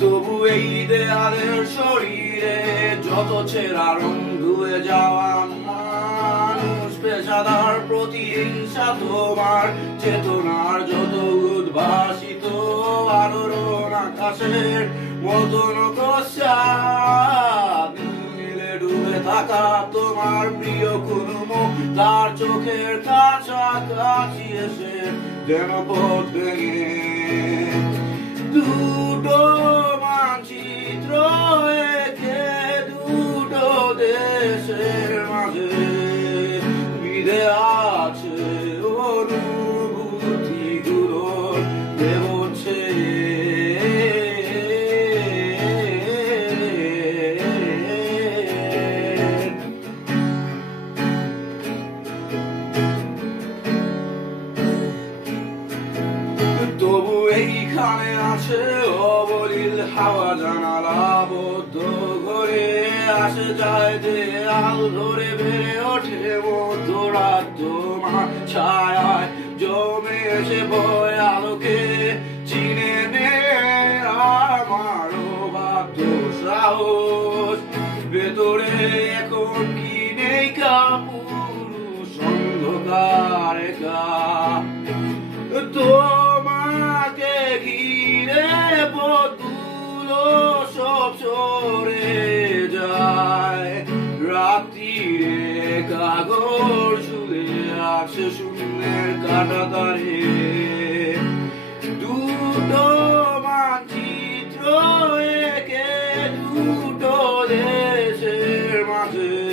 তবু এই দেয়ালের শরীরে যত রং ধুয়ে যাওয়া মানুষ, পেশাদার তোমার, চেতনার যত উদ্ভাসিত আলোড়ন আকাশের মতন কষা ডুবে থাকা তোমার প্রিয় কুর্ম তার চোখের কাছাকাছি এসে যেন পথ ভেঙে দুটো মানচিত্র একে দুটো দেশের মাঝে বিধে এইখানে আছে অবলীল হাওয়া, জানালা বদ্ধ ঘরে। আসে যায় দেয়াল ধরে, বেড়ে ওঠে মধ্যরাত তোমার ছায়ায়। জমে এসে ভয় আলোকে, চিনে নে আমারও বাধ্য সাহস। ভেতরে এখন কি নেই, কাপুরুষ অন্ধকার রাত্রিরে কাগর শুয়ে আছে শূন্যের কাটা তারে দুটো মানচিত্র একে দুটো দেশের মাঝে।